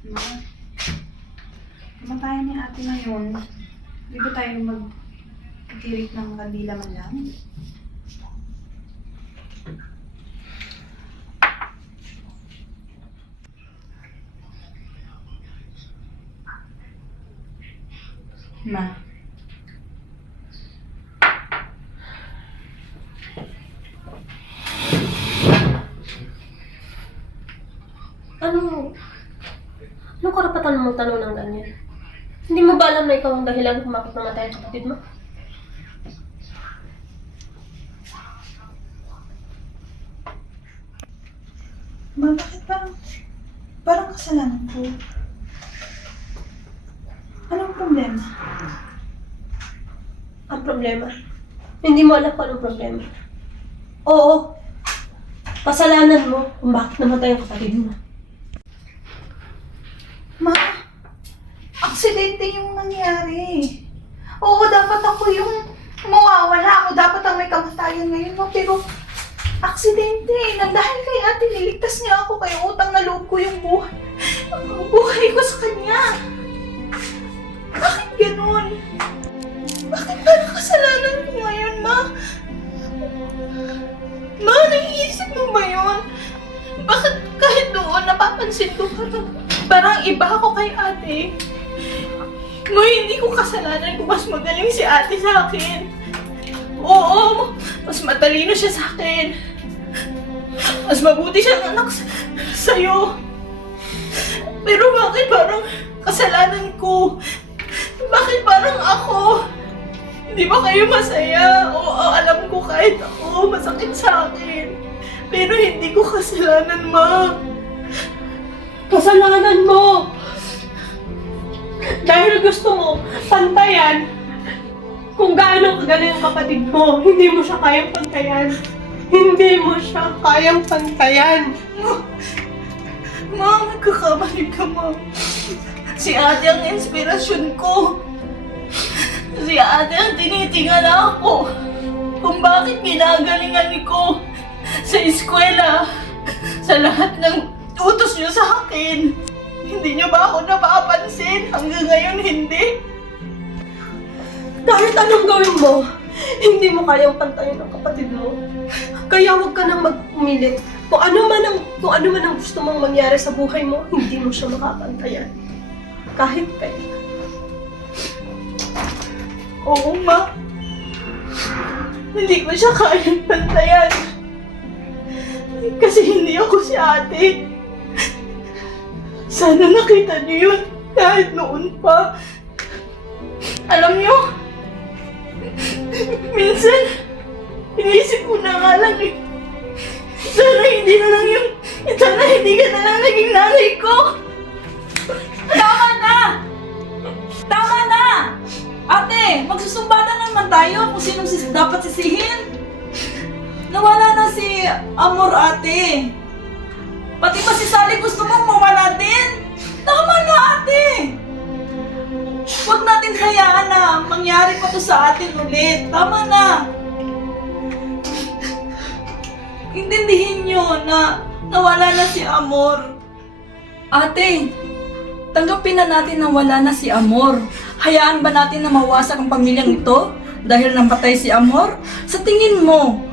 Ma, kamatayan ni ate ngayon. Hindi ba tayo mag-tirik ng kandila man lang? Ma. Anong karapatan mong tanong ng ganyan? Hindi mo ba alam na ikaw ang dahilan kung bakit namatay ang kapatid mo? Ma, bakit parang kasalanan ko? Anong problema? Ang problema? Hindi mo alam kung anong problema. Oo. Kasalanan mo kung bakit namatay ang kapatid mo. Ma, aksidente yung nangyari. Oo, dapat ako yung mawawala. Ako dapat ang may kamatayan ngayon. Ma, pero aksidente. Dahil kay ate, niligtas niya ako. Kaya utang na loob ko yung buhay ko sa kanya. Bakit ganun? Bakit parang kasalanan ko ngayon, Ma? Ma, naiisip mo ba yun? Bakit kahit doon napapansin ko parang iba ako kay ate? No, hindi ko kasalanan kung mas magaling si ate sa akin. Oo, mas matalino siya sa akin. Mas mabuti siya anak sa'yo. Pero bakit parang kasalanan ko? Bakit parang ako? Hindi ba kayo masaya? Oo, alam ko kahit ako, masakit sa akin. Pero hindi ko kasalanan, Ma. Kasalanan mo! Dahil gusto mo pantayan kung gaano kagaling ang kapatid mo, hindi mo siya kayang pantayan. Hindi mo siya kayang pantayan. Ma, magkakamali ka, Ma. Si ate ang inspirasyon ko. Si ate ang tinitingala ako kung bakit ginagalingan ko sa eskwela, sa lahat ng utos niyo sa akin. Hindi niyo ba ako napapansin? Hanggang ngayon, hindi. Kahit anong gawin mo, hindi mo kayang pantayan ang kapatid mo. Kaya huwag ka nang magpumilit. Kung ano man ang gusto mong mangyari sa buhay mo, hindi mo siya makapantayan. Kahit kailan. Oo, Ma. Hindi ko siya kayang pantayan. Kasi hindi ako si ate. Sana nakita niyo yun kahit noon pa. Alam niyo, minsan, iniisip ko na nga lang eh. Sana hindi ka na lang naging nanay ko. Tama na! Tama na! Ate, magsusumbatan naman tayo kung sinong dapat sisihin. Nawala na si Amor, ate. Pati pa si Sally gusto mong mawala din. Tama na, ate! Huwag natin hayaan na mangyari pa to sa atin ulit. Tama na! Intindihin nyo na nawala na si Amor. Ate, tanggapin na natin na wala na si Amor. Hayaan ba natin na mawasak ang pamilyang ito dahil namatay si Amor? Sa tingin mo,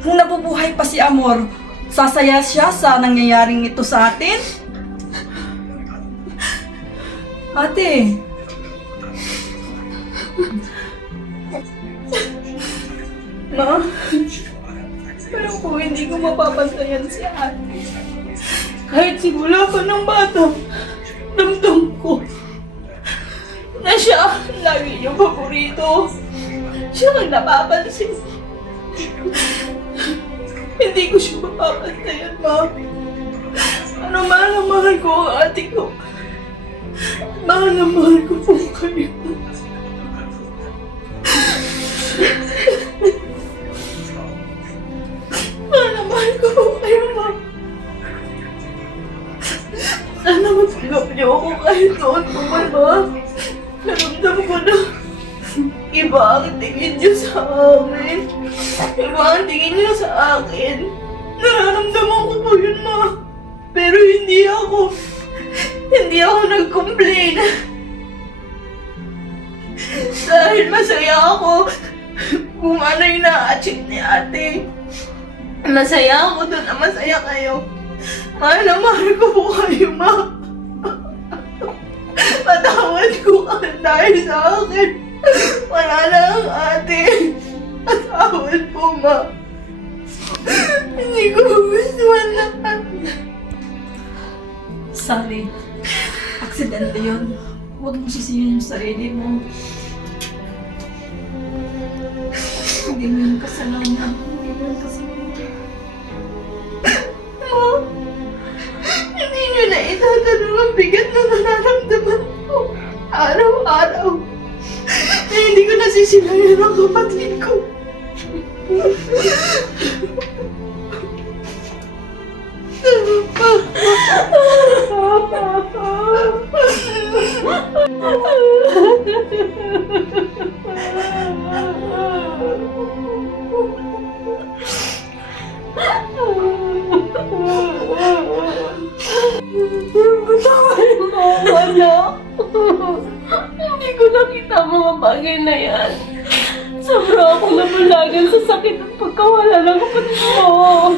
kung nabubuhay pa si Amor, sasaya siya sa nangyayaring ito sa atin? Ate, Ma, alam ko hindi ko mapapantayan si ate. Kahit simula pa ng bata, damdam ko na siya lagi yung paborito. Siya ang napapansin. Hindi ko siya mapapantayan, Ma. Ano, mahal na mahal ko ang ate ko. Mahal na mahal ko po kayo. Mahal na mahal ko po kayo, Ma. Sana matanggap niyo ako kahit noon po man, Ma. Naramdam ko na iba ang tingin niyo sa amin. Iba ang tingin niyo sa akin. Nararamdaman ko po yun, Ma. Pero hindi ako Hindi ako nag-complain. Dahil masaya ako kung ano yung na-achieve ni ate. Masaya ako doon na masaya kayo. Mahal na mahal ko po kayo, ma. Patawad ko ka dahil sa akin. Wala na ang ate. Patawad po, ma. Hindi ko gusto na. Sorry. Aksidente yun. Huwag mo sisihin yung sarili mo. Hindi mo yung kasalanan. Hindi mo yung kasalanan. Ma, hindi nyo na itatanong ang bigat na nararamdaman ko. Araw-araw. Na hindi ko nasisilayan ang kapatid ko. Batawarin mo ako, anak. Hindi ko nakita ang mga bagay na yan. Sobra akong nabulagan sa sakit at pagkawala ng kapatid mo.